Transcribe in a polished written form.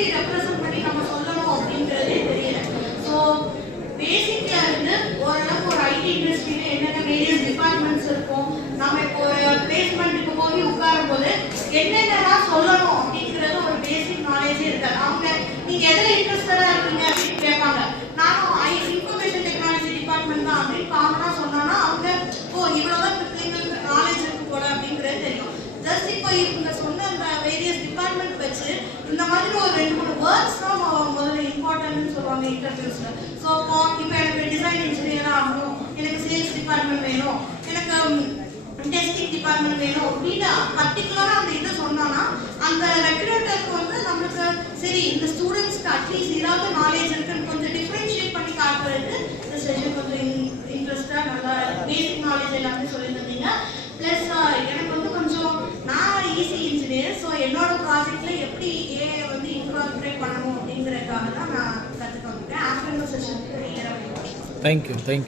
எப்படி ரெப்ரசன்ட் பண்ணி நம்ம சொல்லணும் அப்படின்றதே தெரியல. ஸோ பேசிக்ல இருந்து ஓரளவுக்கு ஒரு ஐடி இண்டஸ்ட்ரியில என்னென்ன வேரியஸ் டிபார்ட்மெண்ட்ஸ் இருக்கும், நம்ம இப்போ ஒரு பிளேஸ்மெண்ட்டுக்கு போய் உட்காரும் போது என்னென்னலாம் சொல்லணும் அப்படிங்கிறது ஒரு பேசிக் நாலேஜே இருக்காது. அவங்க நீங்க எதுல இன்ட்ரெஸ்டடா இருக்கீங்க அப்படின்னு கேட்பாங்க. நானும் இன்ஃபர்மேஷன் டெக்னாலஜி டிபார்ட்மெண்ட் தான் அப்படின்னு காமனா சொன்னானா அவங்க இவ்வளவுதான் நாலேஜ் இருக்கு போல அப்படிங்கிறது தெரியும். ஜஸ்ட் இப்போ இவங்க சொன்ன அந்த வேரியஸ் டிபார்ட்மெண்ட் வச்சு இந்த மாதிரி ஒரு 2-3 வேர்ட்ஸ் தான் முதல்ல இம்பார்ட்டன்ட்னு சொல்லுவாங்க இன்டர்வியூஸ்ல. ஸோ இப்போ எனக்கு டிசைன் இன்ஜினியரா ஆகணும், எனக்கு சேல்ஸ் டிபார்ட்மெண்ட் வேணும், எனக்கு டெஸ்டிங் டிபார்ட்மெண்ட் வேணும் அப்படின்னு பர்டிகுலரா அந்த இதை சொன்னானா அந்த ரெக்ரூட்டருக்கு வந்து நம்மளுக்கு சரி இந்த ஸ்டூடெண்ட்ஸ்க்கு அட்லீஸ்ட் ஏதாவது நாலேஜ் இருக்குன்னு கொஞ்சம் டிஃபரன்ஷியேட் பண்ணி காட்டுறதுக்கு இந்த செஷன் கொஞ்சம் இன்ட்ரெஸ்டா நல்லா பேசிக் நாலேஜ் எல்லாமே சொல்லியிருந்தீங்க. பிளஸ் எனக்கு வந்து கொஞ்சம் நான் ஈஸி இன்ஜினியர், ஸோ என்னோட ப்ராஜெக்ட்ல எப்படி ஏஐ வந்து இன்கார்பரேட் பண்ணணும் அப்படிங்கிறதுக்காக தான் நான் கற்றுக்க வந்துட்டேன். ஆஃப்டர்நூன் செஷனுக்கு தேங்க்யூ.